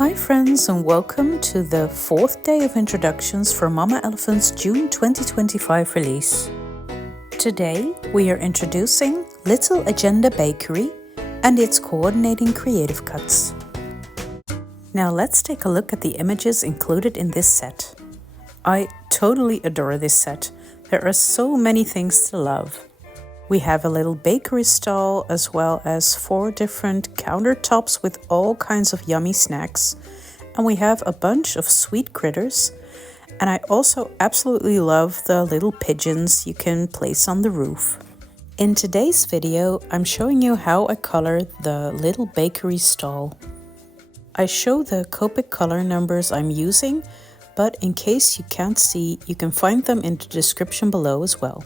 Hi friends, and welcome to the 4th day of introductions for Mama Elephant's June 2025 release. Today we are introducing Little Agenda Bakery and its coordinating creative cuts. Now let's take a look at the images included in this set. I totally adore this set. There are so many things to love. We have a little bakery stall as well as 4 different countertops with all kinds of yummy snacks. And we have a bunch of sweet critters. And I also absolutely love the little pigeons you can place on the roof. In today's video, I'm showing you how I color the little bakery stall. I show the Copic color numbers I'm using, but in case you can't see, you can find them in the description below as well.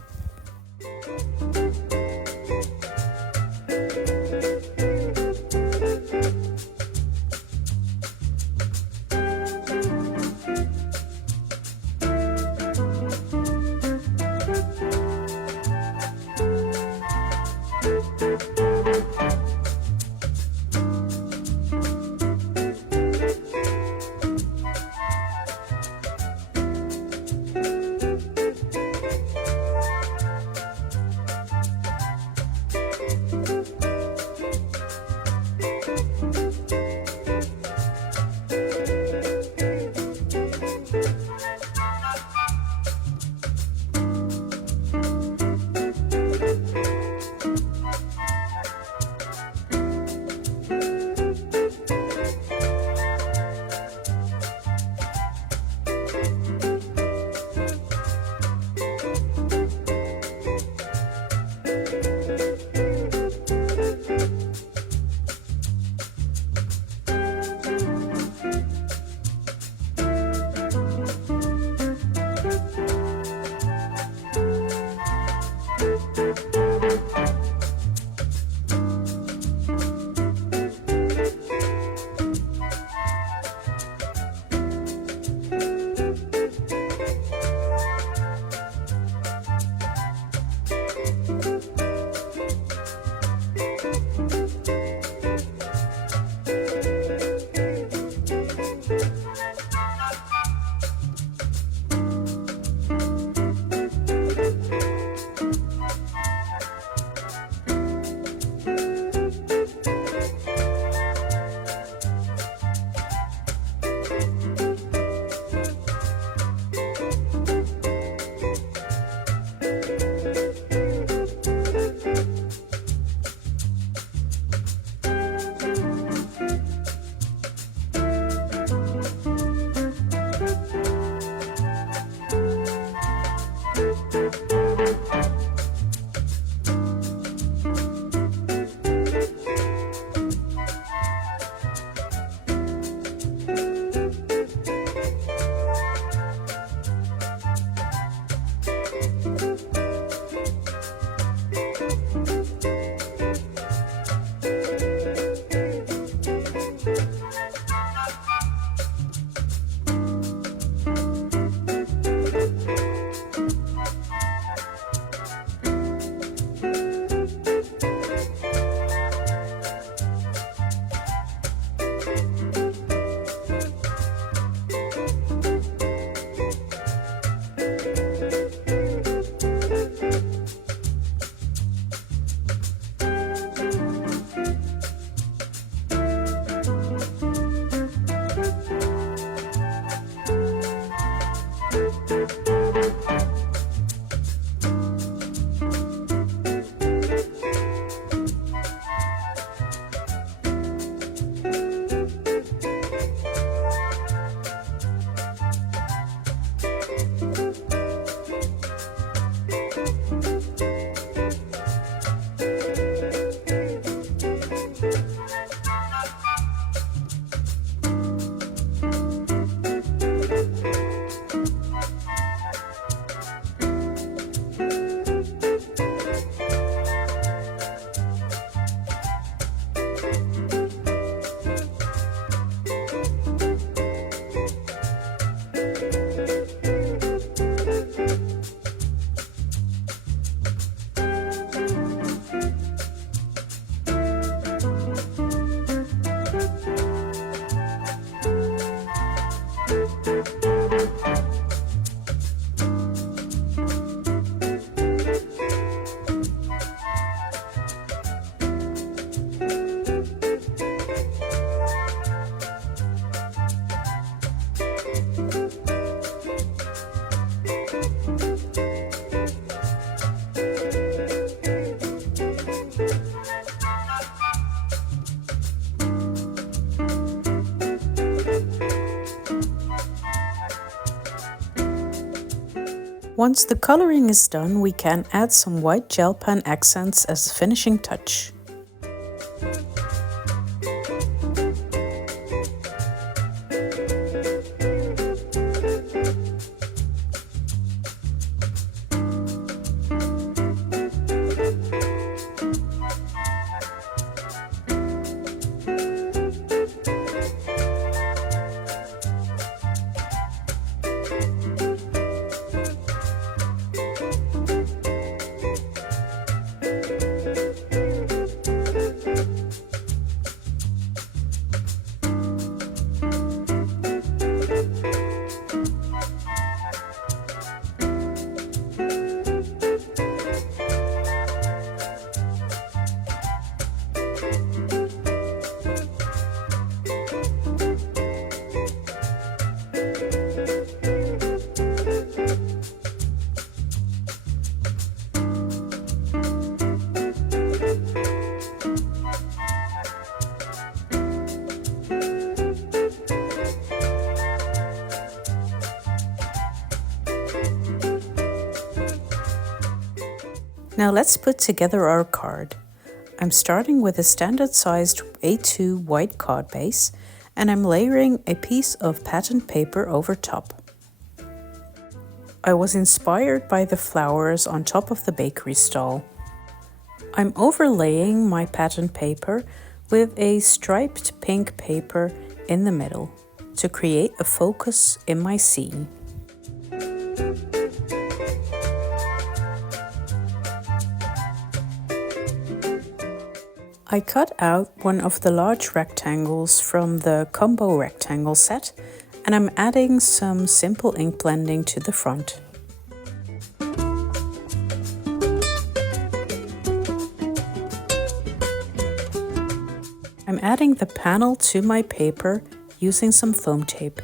Once the coloring is done, we can add some white gel pen accents as a finishing touch. Now let's put together our card. I'm starting with a standard sized A2 white card base, and I'm layering a piece of patterned paper over top. I was inspired by the flowers on top of the bakery stall. I'm overlaying my patterned paper with a striped pink paper in the middle to create a focus in my scene. I cut out one of the large rectangles from the combo rectangle set, and I'm adding some simple ink blending to the front. I'm adding the panel to my paper using some foam tape.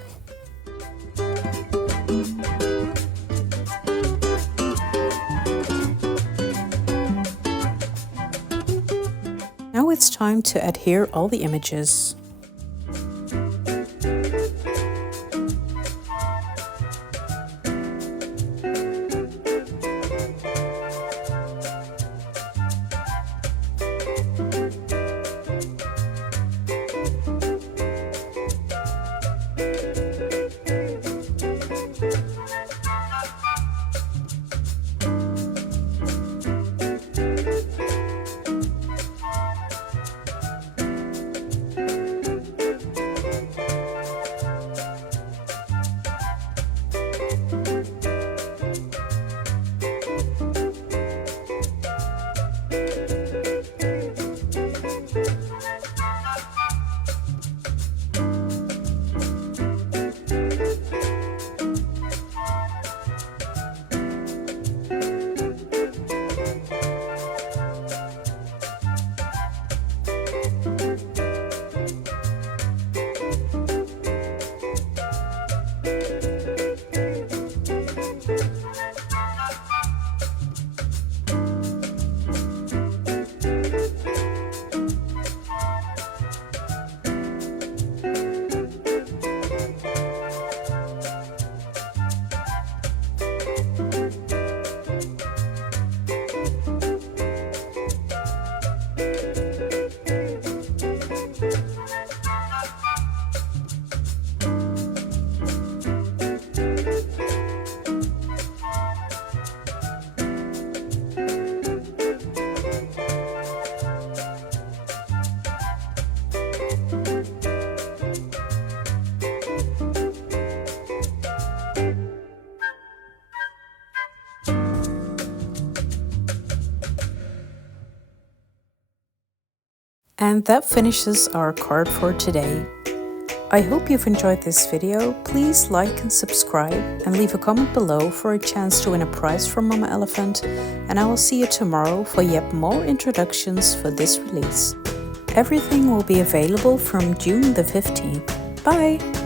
Now it's time to adhere all the images. And that finishes our card for today. I hope you've enjoyed this video. Please like and subscribe and leave a comment below for a chance to win a prize from Mama Elephant, and I will see you tomorrow for yet more introductions for this release. Everything will be available from June the 15th. Bye!